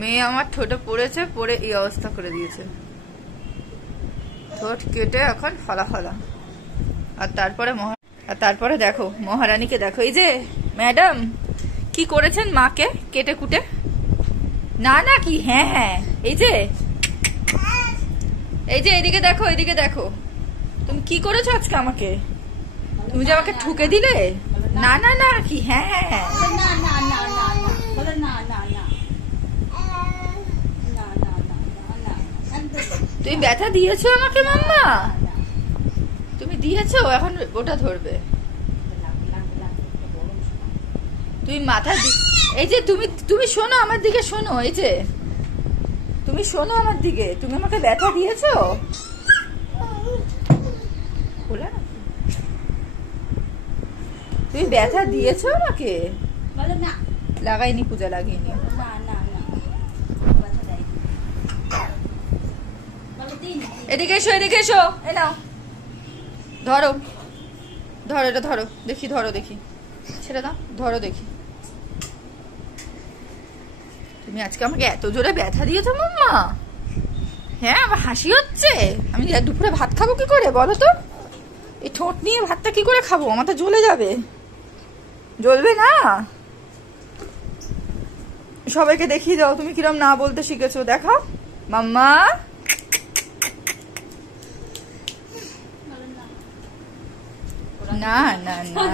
মেয়ে আমার ঠোঁটে পড়েছে, পড়ে এই অবস্থা করে দিয়েছে, ঠোঁট কেটে এখন ফলা ফলা। আর তারপরে দেখো মহারানীকে দেখো, এই যে ম্যাডাম কি করেছেন মাকে কেটে কুটে। না না কি, হ্যাঁ হ্যাঁ, এই যে এইদিকে দেখো, এইদিকে দেখো, তুমি কি করেছো আজকে আমাকে, তুমি যে আমাকে ঠুকে দিলে। না না না কি, হ্যাঁ হ্যাঁ হ্যাঁ, তুমি ব্যথা দিয়েছো আমাকে মাম্মা, তুমি দিয়েছো, এখন ওটা ধরবে। তুমি মাথা এই যে তুমি শোনো আমার দিকে, শোনো, এই যে তুমি শোনো আমার দিকে, তুমি আমাকে ব্যথা দিয়েছো। তুমি ব্যথা দিয়েছো আমাকে। লাগাইনি পূজা, লাগিনি। এদিকে এসো, এদিকে এসো, এ নাও ধরো, ধরো এটা ধরো দেখি, ধরো দেখি, ছেড়ে দাও, ধরো দেখি। তুমি আজকে আমাকে এত জোরে ব্যথা দিয়েছো মাম্মা। হ্যাঁ, আমার হাসি হচ্ছে। আমি দুপুরে ভাত খাবো কি করে বলো তো? এই ঠোঁট নিয়ে ভাতটা কি করে খাবো? আমার তো জ্বলে যাবে। জ্বলবে না? সবাইকে দেখিয়ে দাও তুমি কিরম না বলতে শিখেছো, দেখাও মাম্মা। না না না